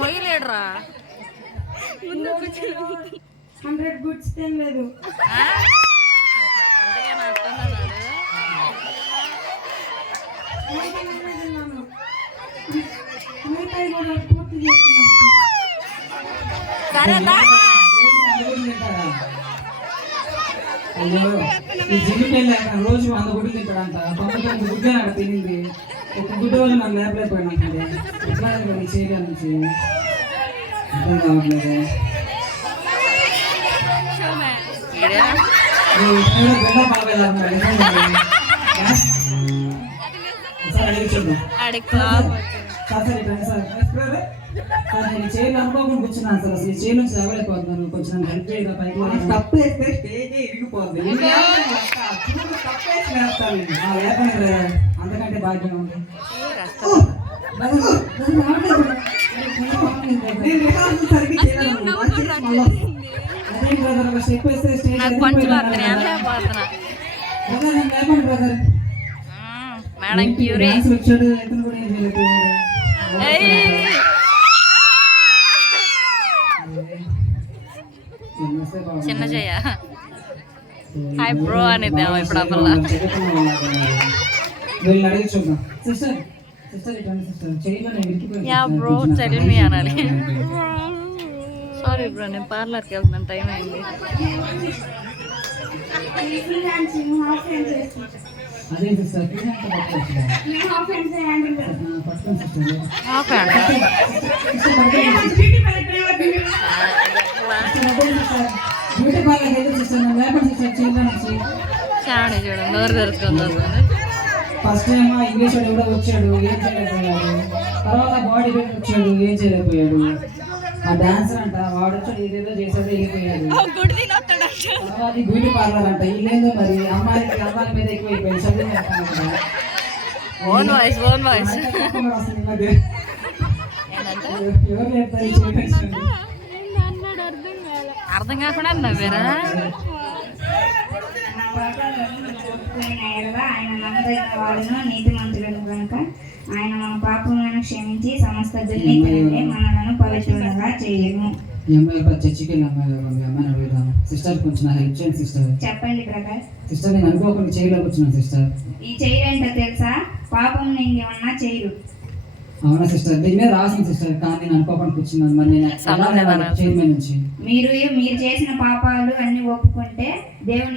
మొయ్యలేడురా 100 goods తినలేదు. అయ్యో ఈ జిమ్కి వెళ్ళాక రోజు 100 గుడ్లు తింటాడంట. 99 గుడ్లే నాకు తినింది. ఒక గుడ్డు వల్ల నాకు లేపలేకపోయినా ఎట్లా చేయడం నుంచి అర్థం కావట్లేదు. గంట బాబాయ్ నేను చేయలు అనుకోకుండా కూర్చున్నాను సార్. అసలు చేయి నుంచి రావలేకపోతున్నాను. కొంచెం హెల్ప్ చేయగా పైకి తప్పు వేస్తే స్టేజ్ ఇరిగిపోతుంది. అంతకంటే భాగ్యం ఉంది. అదే బ్రదర్ ఒక స్టెప్ వేస్తే స్టేజ్ లేపండి బ్రదర్. వచ్చాడు ఇతను కూడా ఏం చేయలేకపోయాడు. చిన్న చెయ్య హాయ్ బ్రో అనేది ఇప్పుడు Appala yeah bro tell me అనాలి. సారీ బ్రో నేను పార్లర్కి వెళ్తున్నాను, టైం అయింది. అదే సిస్టర్ బ్యూటీ పార్లర్ అయితే సిస్టర్ లేపండి సిస్టర్ చేయడానికి చాలా చూడండి నోరు తెరుచుకుంది. ఫస్ట్ టైం ఇంగ్లీష్ వాడు కూడా వచ్చాడు, ఏం చేయలేకపోయాడు. తర్వాత బాడీ బిల్డర్ వచ్చాడు, ఏం చేయలేకపోయాడు. ఆ డాన్సర్ అంట వాడు వచ్చాడు, ఏదేదో చేసాడు, వెళ్ళిపోయాడు. తర్వాత బ్యూటీ పార్లర్ అంట వీళ్ళేందో మరి అమ్మాయిలకి అమ్మాయిల మీద ఎక్కువైపోయింది. చదువు ఎవరు చెప్తారు అర్థం కాకుండా నవ్వేరా. ఆయన నమ్మదగిన వాడును నీతి మంత్రులను కనుక ఆయన మన పాపములను క్షమించి సమస్త దుర్నీతిని మనలను పవిత్రులుగా చేయను. చర్చికి వెళ్ళి అమ్మాయిని అడుగుదాం. సిస్టర్ కొంచెం హెల్ప్ చేయండి సిస్టర్. చెప్పండి బ్రదర్. సిస్టర్ నేను అనుకోకుండా చేయలేక వచ్చినాను సిస్టర్. ఈ చేయలేంటో తెలుసా? పాపం ఇంకేమన్నా చేయరు. అవునా సిస్టర్, దీని మీద రాసింది సిస్టర్, కానీ నేను అనుకోకుండా కూర్చున్నాను. మరి నేను చైర్మన్ నుంచి మీరు చేసిన పాపాలు అన్ని ఒప్పుకుంటే దేవుని